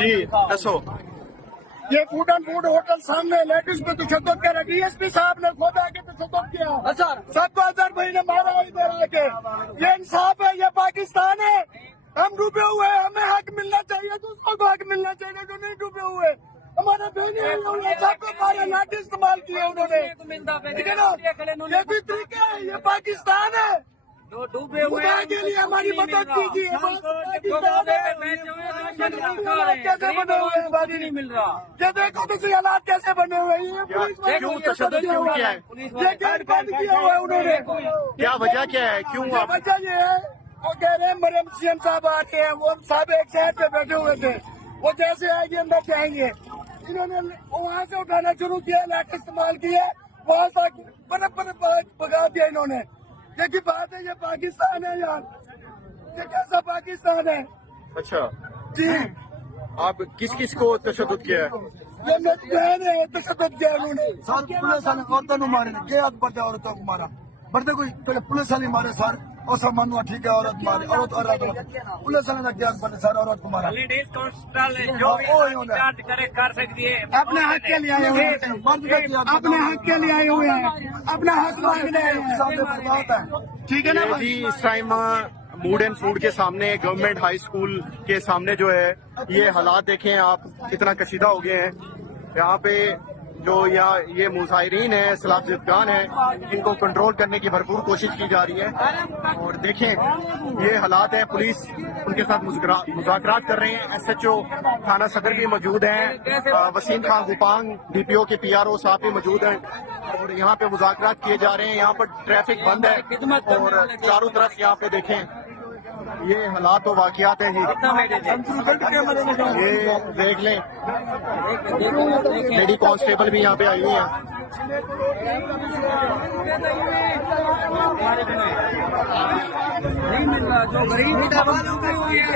جی دسو یہ food and food hotel سامنے لیڈیز پہ تشدد کر رہے ڈی ایس پی صاحب نے خود آ کے تشدد کیا 7,000 بھائی نے مارا ادھر آ کے. یہ انصاف ہے؟ یہ پاکستان ہے؟ ہم ڈوبے ہوئے ہیں, ہمیں حق ملنا چاہیے, دوسروں کو حق ملنا چاہیے جو نہیں ڈوبے ہوئے. ہمارے بہنیں سب کو مارے, لاٹھی استعمال کیے انہوں نے. ٹھیک ہے نا, یہ بھی طریقہ ہے, یہ پاکستان ہے. خدا کے لیے ہماری مدد کیجیے. کیسے بنے ہوئے ہیں؟ یہ دیکھو تو حالات کیسے بنے ہوئے ہیں. کیوں تشدد کیوں کیا ہے؟ یہ گیٹ بند کیا ہوا ہے انہوں نے. کیا وجہ کیا ہے؟ کیوں آپ وجہ یہ ہے, وہ کہہ رہے ہیں مریم سی ایم صاحب آتے ہیں, وہ صاحب ایک سائڈ پہ بیٹھے ہوئے تھے, وہ جیسے آئے گی اندر جائیں گے. انہوں نے وہاں سے اٹھانا شروع کیا, لاٹھ استعمال کیا, وہاں سے برف بگا دیا انہوں نے. یہ بات ہے, یہ پاکستان ہے یار, یہ کیسا پاکستان ہے؟ اچھا جی, آپ کس کس کو تشدد کیا ہے؟ یہ میری بہن ہے, تشدد کیا انہوں نے. پولیس والے عورتوں کو مارے, کیا بڑے عورتوں کو مارا, بڑے کوئی پہلے پولیس والے مارے سر, اور سب منوا ٹھیک ہے, عورت مارے, عورت پولیس والے نے کیا بڑے سر عورت کو مارا. اپنے حق کے لیے آئے ہوئے ہیں, اپنے حق کے لیے آئے ہوئے ہیں, اپنا حق مانگنے ہیں. ٹھیک ہے نا یہ جی اس ٹائم موڈ اینڈ فوڈ کے سامنے, گورنمنٹ ہائی اسکول کے سامنے جو ہے, یہ حالات دیکھیں آپ کتنا کشیدہ ہو گئے ہیں. یہاں پہ جو یہ مظاہرین ہیں, سیلاب زدگان ہیں, ان کو کنٹرول کرنے کی بھرپور کوشش کی جا رہی ہے. اور دیکھیں یہ حالات ہیں, پولیس ان کے ساتھ مذاکرات کر رہے ہیں. ایس ایچ او تھانہ صدر بھی موجود ہیں, وسیم خان گوپانگ ڈی پی او کے پی آر او صاحب بھی موجود ہیں, اور یہاں پہ مذاکرات کیے جا رہے ہیں. یہاں پر ٹریفک بند ہے, اور چاروں طرف یہاں پہ دیکھیں یہ حالات و واقعات ہیں. یہ دیکھ لیں, لیڈی کانسٹیبل بھی یہاں پہ آئی ہوئی ہیں.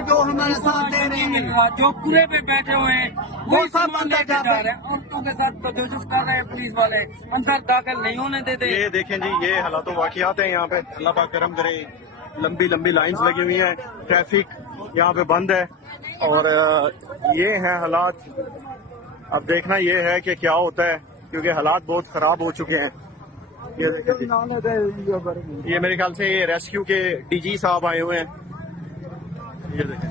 جو ہمارے ساتھ نہیں مل رہا, جو پورے پہ بیٹھے ہوئے ہیں وہ سب اندر جا رہے ہیں, عورتوں کے ساتھ تجاوز کر رہے ہیں پولیس والے, اندر داخل نہیں ہونے دیتے. یہ دیکھیں جی, یہ حالات و واقعات ہیں یہاں پہ. اللہ پاک کرم کرے, لمبی لمبی لائنز لگی ہوئی ہیں, ٹریفک یہاں پہ بند ہے, اور یہ ہیں حالات. اب دیکھنا یہ ہے کہ کیا ہوتا ہے, کیونکہ حالات بہت خراب ہو چکے ہیں. یہ دیکھیں جی, یہ میرے خیال سے یہ ریسکیو کے ڈی جی صاحب آئے ہوئے ہیں. یہ دیکھیں